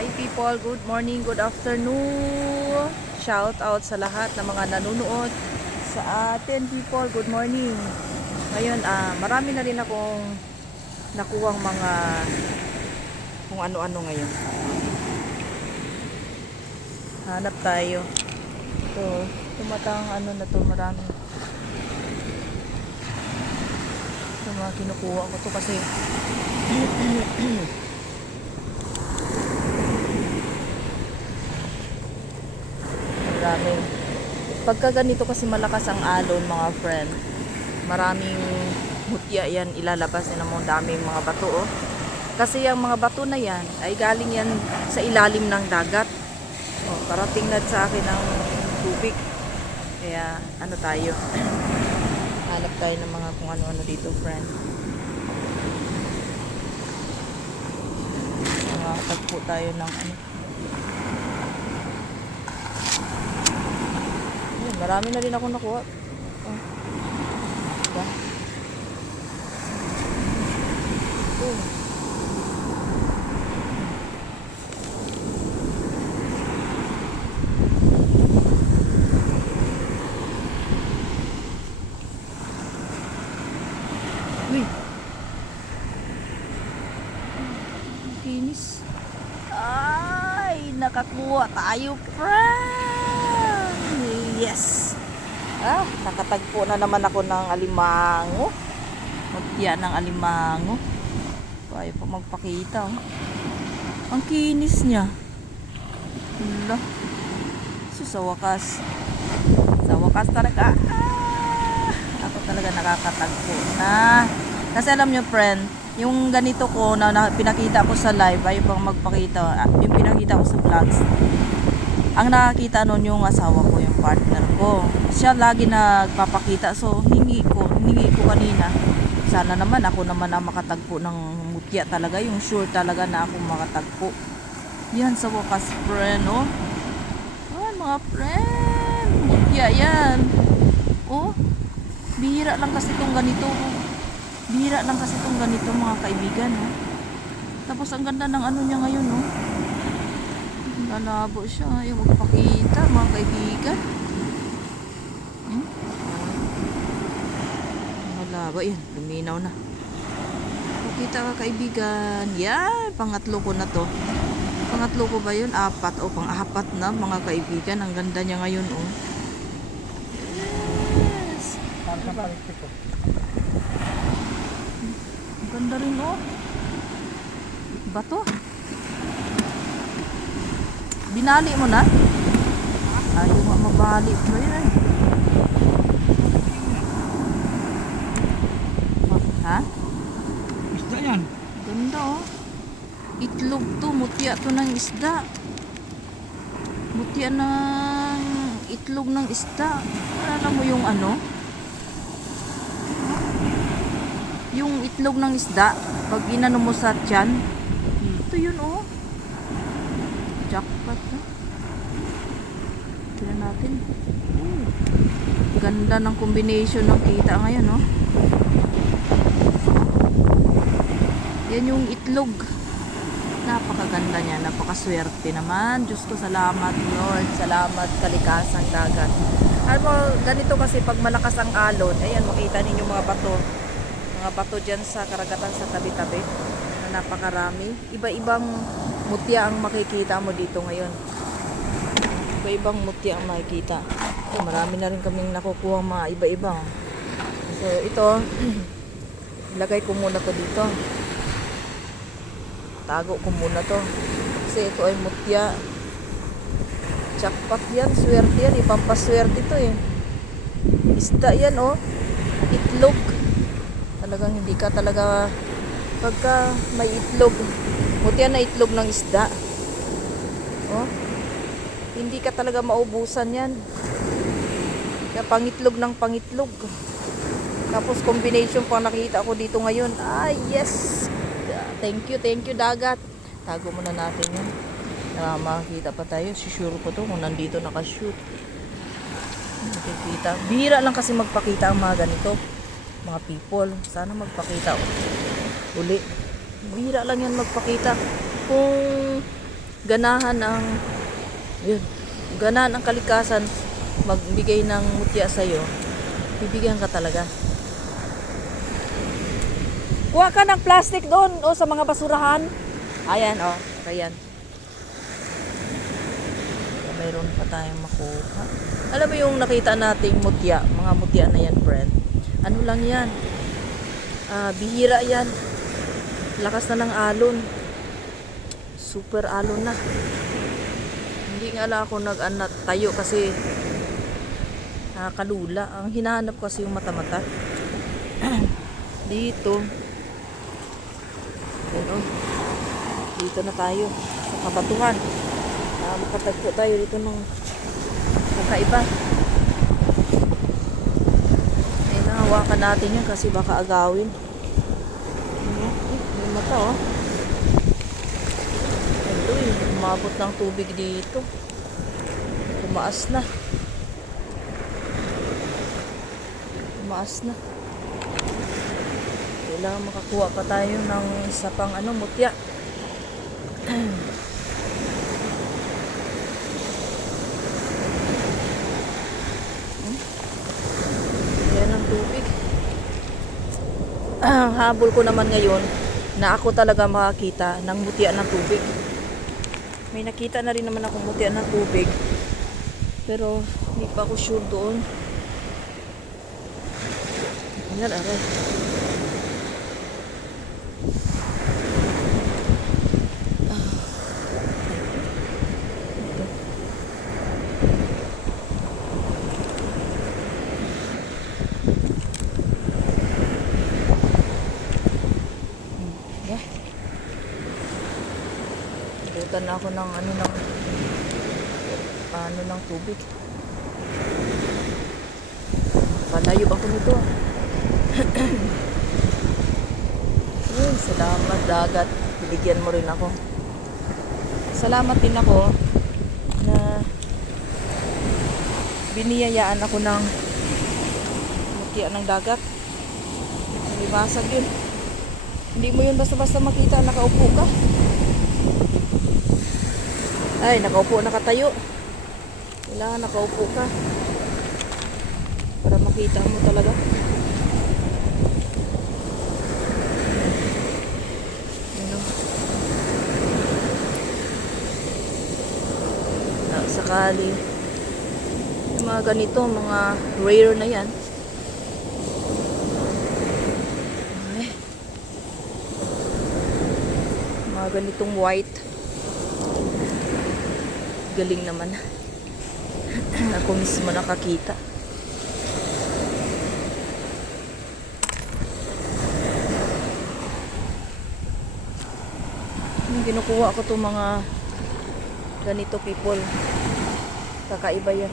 Hi people, good morning, good afternoon. Shout out sa lahat ng mga nanonood sa atin people, good morning. Ngayon, ah, marami na rin akong nakuwang mga kung ano-ano ngayon. Hanap tayo. Ito, tumatang ano na to, marami. Ito mga kinukuha ko to kasi Marami. Pagka ganito kasi malakas ang alon mga friend, maraming mutya yan ilalabas ang mga daming mga bato oh. Kasi yung mga bato na yan ay galing yan sa ilalim ng dagat. Oh, parating na sa akin ng tubig. Kaya ano tayo? Hanap tayo ng mga kung ano-ano dito friend. Mga tagpo tayo ng ano. Yun, marami na rin ako nakuha. Oh. Diba? Oh. Uy. Kinis. Ay, nakakuha tayo, friend. Yes. Ah, nakatagpo na naman ako ng alimango. Magtiya ng alimango. Ayaw pa magpakita. Oh. Ang kinis niya. Hala. So, sa wakas. Sa wakas talaga. Ah, ako talaga nakakatagpo na. Kasi alam nyo, friend, yung ganito ko na, na pinakita ko sa live, ayaw pang magpakita. ah, Yung pinakita ko sa vlogs. Ang nakakita nun yung asawa ko, yung partner ko. Siya lagi nagpapakita. So, hingi ko, hingi ko kanina. Sana naman ako naman ang makatagpo ng mutya talaga. Yung sure talaga na ako makatagpo. Yan sa wakas, friend, oh. Ayan, mga friend. Mutya yan. Oh, bihira lang kasi itong ganito. Bihira lang kasi itong ganito, mga kaibigan, oh. Tapos ang ganda ng ano niya ngayon, oh. Lalabo siya. Ayaw magpakita, mga kaibigan. Hmm? Malabo. Yan, luminaw na. Pakita ka, kaibigan. Yan, pangatlo ko na to. Pangatlo ko ba yun? Apat o pang-apat na, mga kaibigan. Ang ganda niya ngayon, oh. Yes. Ang ganda rin, oh. Bato. Binali mo na? Ayaw mo mabali. Ba yan? Ha? Isda yan. Ganda oh. Itlog to. Mutya to ng isda. Mutya ng itlog ng isda. Alam mo yung ano? Yung itlog ng isda. Pag inano mo sa tiyan. Ito yun oh. Jackpot na. Tignan natin. Ooh. Ganda ng combination ng kita ngayon oh. Yan yung itlog. Napakaganda niya. Napakaswerte naman. Diyos ko, salamat Lord. Salamat kalikasang dagat. Alam ganito kasi pag malakas ang alon, ayan, makita ninyo mga bato. Mga bato dyan sa karagatan sa tabi-tabi na napakarami. Iba-ibang mutya ang makikita mo dito ngayon. Iba-ibang mutya ang makikita. So, marami na rin kaming nakukuha mga iba-iba. So, ito, ilagay ko muna to dito tago ko muna to kasi ito ay mutya jackpot yan swerte yan ipampaswerte to eh isda yan oh itlog talagang hindi ka talaga pagka may itlog mutya na itlog ng isda oh hindi ka talaga maubusan yan kaya pangitlog ng pangitlog tapos combination pa nakita ko dito ngayon ah yes Thank you, thank you dagat. Tago muna natin yan. Na pa tayo. Sure ko to kung nandito nakashoot. Nakikita. Bihira lang kasi magpakita ang mga ganito. Mga people. Sana magpakita uli. Bihira lang yan magpakita. Kung ganahan ang yun, ganahan ang kalikasan magbigay ng mutya sa iyo, bibigyan ka talaga. Kuha ka ng plastic doon o sa mga basurahan. Ayan, oh. Ayan. Mayroon pa tayong makuha. Alam mo yung nakita nating mutya, mga mutya na yan, friend. Ano lang yan? Ah, bihira yan. Lakas na ng alon. Super alon na. Hindi nga lang ako nag-anat tayo kasi nakakalula. Ang hinahanap kasi yung mata-mata. Dito. Ano? Dito na tayo. Sa kabatuhan. Ah, makatagpo tayo dito ng kakaiba. Ay, nahawakan natin yan kasi baka agawin. May mata oh. Ito eh, umabot ng tubig dito. Tumaas na. Tumaas na. Kailangan makakuha pa tayo ng isa pang ano, mutya. Hmm? Yan ang tubig. Ang habol ko naman ngayon na ako talaga makakita ng mutya ng tubig. May nakita na rin naman akong mutya ng tubig. Pero hindi pa ako sure doon. Ayan, aray. Yeah. Butan na ako ng ano ng ano ng tubig. Palayo ako nito. Ay, salamat dagat. Binigyan mo rin ako. Salamat din ako na biniyayaan ako ng mutya ng dagat. Libasag yun. Hindi mo yun basta-basta makita, nakaupo ka. Ay, nakaupo, nakatayo. Kailangan nakaupo ka. Para makita mo talaga. Ano? Na, sakali. Yung mga ganito, mga rare na yan. Ay. Ganitong white. Galing naman. Ako mismo nakakita. Kinukuha ko itong mga ganito people. Kakaiba yan.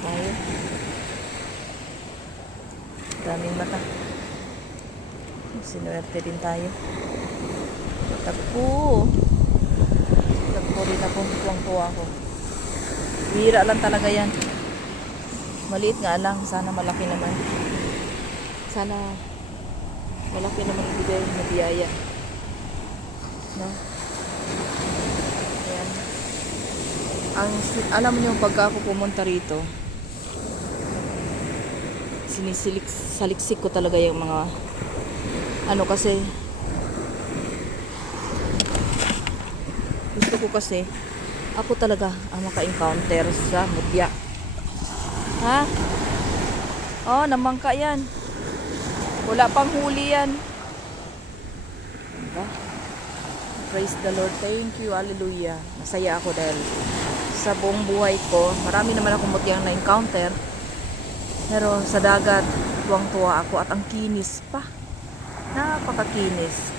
Tayo. Daming mata. Sinuwerte din tayo. Tagpo. Tagpo rin ako. Tuwang-tuwa ako. Bira lang talaga yan. Maliit nga lang. Sana malaki naman. Sana malaki naman ibigay na biyaya. No? Ayan. Ang, alam niyo pagka ako pumunta rito, sinisilik saliksik ko talaga yung mga ano kasi? Gusto ko kasi ako talaga ang maka-encounter sa mutya. Ha? Oh namangka yan. Wala pang huli yan. Diba? praise the Lord. Thank you. Hallelujah. Masaya ako dahil sa buong buhay ko marami naman akong mutyang na encounter pero sa dagat, tuwang-tuwa ako at ang kinis pa. Napakakinis.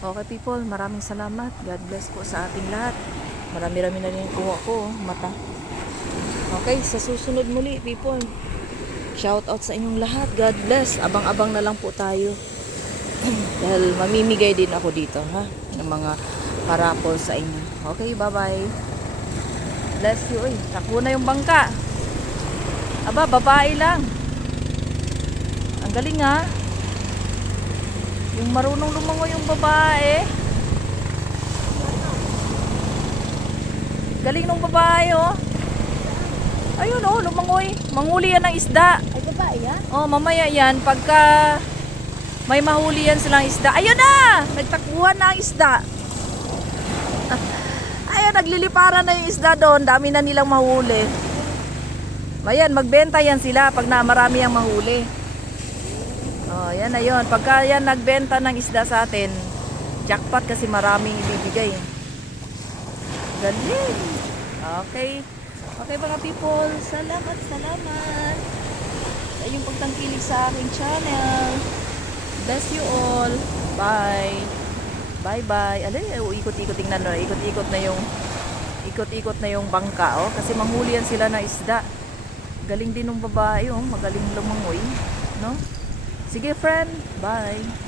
Okay people, maraming salamat. God bless po sa ating lahat. Marami-rami na rin kuha ko, mata. Okay, sa susunod muli people. Shout out sa inyong lahat. God bless. Abang-abang na lang po tayo. Dahil mamimigay din ako dito, ha? Ng mga parapol sa inyo. Okay, bye-bye. Bless you. Uy, takbo na yung bangka. Aba, babae lang. Ang galing ha. Yung marunong lumangoy yung babae. Galing ng babae oh. Ayun oh, lumangoy. Manguli yan ng isda. Ay, babae yan? Oh, mamaya yan pagka may mahuli yan silang isda. Ayun na! Nagtakuhan na ang isda. Ayun, nagliliparan na yung isda doon. Dami na nilang mahuli. Ayan, magbenta yan sila pag na marami ang mahuli. Oh, yan na yun. Pagka yan nagbenta ng isda sa atin, jackpot kasi maraming ibibigay. Galing. Okay. Okay mga people, salamat, salamat sa inyong pagtangkilik sa aking channel. Bless you all. Bye. Bye-bye. Alay, oh, ikot-ikot tingnan na. Ikot-ikot na yung ikot-ikot na yung bangka, oh. Kasi manghulian sila na isda. Galing din ng babae, oh. Magaling lumangoy, no? Sige, friend. Bye.